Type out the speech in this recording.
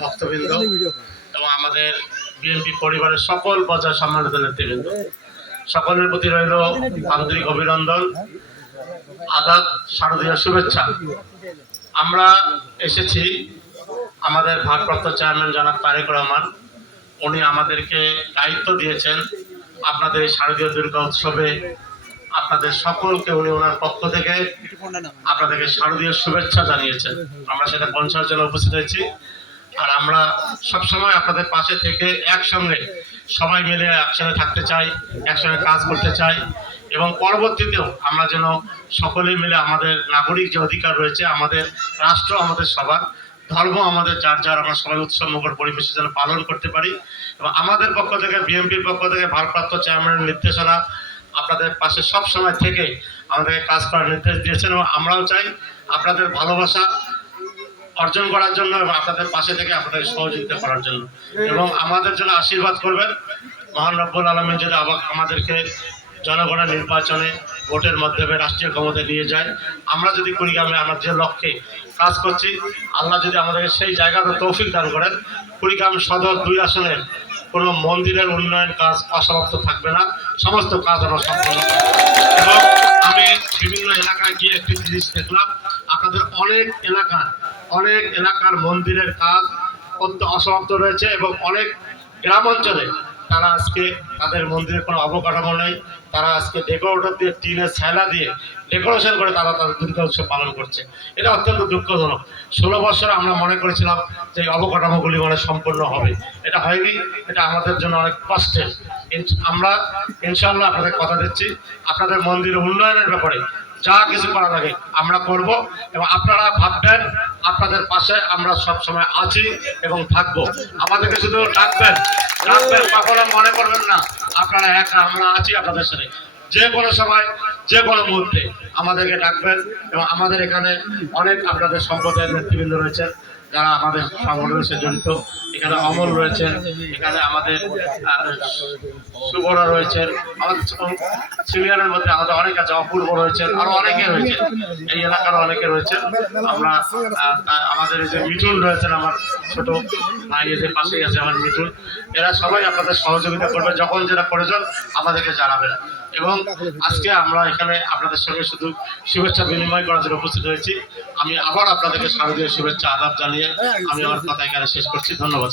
ভক্তবৃন্দ এবং আমাদের বিএনপি পরিবারের সকল পর্যায়ের সম্মানিত নেতৃবৃন্দ, সকলের প্রতি রইল আন্তরিক অভিনন্দন, আদাব, শারদীয় শুভেচ্ছা। আমরা এসেছি আমাদের ভারপ্রাপ্ত চেয়ারম্যান জনাব তারেক রহমান, উনি আমাদেরকে দায়িত্ব দিয়েছেন আপনাদের এই শারদীয় দুর্গা উৎসবে আপনাদের সকলকে উনি ওনার পক্ষ থেকে আপনাদেরকে শারদীয় শুভেচ্ছা জানিয়েছেন। আমরা সেটা পৌঁছার জন্য উপস্থিত হয়েছি। আর আমরা সবসময় আপনাদের পাশে থেকে একসঙ্গে সবাই মিলে একসঙ্গে থাকতে চাই, একসঙ্গে কাজ করতে চাই এবং পরবর্তীতেও আমরা যেন সকলেই মিলে আমাদের নাগরিক যে অধিকার রয়েছে, আমাদের রাষ্ট্র আমাদের সবার, ধর্ম আমাদের যার যার, আমরা সবাই উৎসব মুখর পরিবেশে যেন পালন করতে পারি। এবং আমাদের পক্ষ থেকে, বিএনপির পক্ষ থেকে ভারপ্রাপ্ত চেয়ারম্যানের নির্দেশনা আপনাদের পাশে সব সময় থেকে আমাদেরকে কাজ করার নির্দেশ দিয়েছেন এবং আমরাও চাই আপনাদের ভালোবাসা অর্জন করার জন্য এবং আপনাদের পাশে থেকে আপনাদের সহযোগিতা করার জন্য, এবং আমাদের জন্য আশীর্বাদ করবেন। মহান রব্বুল আলামিন যদি আমাদেরকে জনগণের নির্বাচনে ভোটের মাধ্যমে রাষ্ট্রীয় ক্ষমতায় নিয়ে যায়, আমরা যদি কুড়িগ্রামে আমরা যে লক্ষ্যে কাজ করছি, আল্লাহ যদি আমাদেরকে সেই জায়গাতে তৌফিক দান করেন, কুড়িগ্রাম সদর 2 আসনের কোনো মন্দিরের উন্নয়ন কাজ অসমাপ্ত থাকবে না, সমস্ত কাজ আমরা সম্পন্ন করব। এবং আমি বিভিন্ন এলাকায় গিয়ে একটি জিনিস দেখলাম, আপনাদের অনেক এলাকার মন্দিরের কাজ অসমাপ্ত রয়েছে এবং অনেক গ্রাম অঞ্চলে তারা আজকে তাদের মন্দিরের কোনো অবকাঠামো নেই, তারা আজকে ডেকোরেটর দিয়ে, টিনের ছায়লা দিয়ে ডেকোরেশন করে তারা তাদের দুর্গা উৎসব পালন করছে। এটা অত্যন্ত দুঃখজনক। 16 বছর আমরা মনে করেছিলাম যে এই অবকাঠামোগুলি সম্পূর্ণ হবে, এটা হয়নি। এটা আমাদের জন্য অনেক কষ্টের। আমরা ইনশাআল্লাহ আপনাদের কথা দিচ্ছি, আপনাদের মন্দির উন্নয়নের ব্যাপারে যা কিছু করা লাগে আমরা করব এবং আপনারা ভাববেন আপনাদের পাশে আমরা সব সময় আছি এবং থাকবো। আমাদেরকে শুধু ডাকবেন, কখনো মনে করবেন না আপনারা একা, আমরা আছি আপনাদের সাথে। যে কোনো সময়, যে কোনো মুহূর্তে আমাদেরকে ডাকবেন। এবং আমাদের এখানে অনেক আপনাদের সম্প্রদায়ের নেতৃবৃন্দ রয়েছেন যারা আমাদের সংগঠনের সাথে জড়িত। এখানে অমল রয়েছেন, এখানে আমাদের সুবরা রয়েছেন, আমাদের সিনিয়রের মধ্যে আমাদের অনেক আছে, অপূর্ব রয়েছেন, আরো অনেকে রয়েছেন, এই এলাকার অনেকে রয়েছেন। আমরা আমাদের যে মিঠুন রয়েছেন, আমার ছোট ভাই, এদের পাশেই আছে আমার মিঠুন। এরা সবাই আপনাদের সহযোগিতা করবে, যখন যেটা প্রয়োজন আমাদেরকে জানাবেন। এবং আজকে আমরা এখানে আপনাদের সঙ্গে শুধু শুভেচ্ছা বিনিময় করার জন্য উপস্থিত হয়েছি। আমি আবার আপনাদেরকে শারদীয় শুভেচ্ছা আদাব জানিয়ে আমি আমার কথা এখানে শেষ করছি। ধন্যবাদ।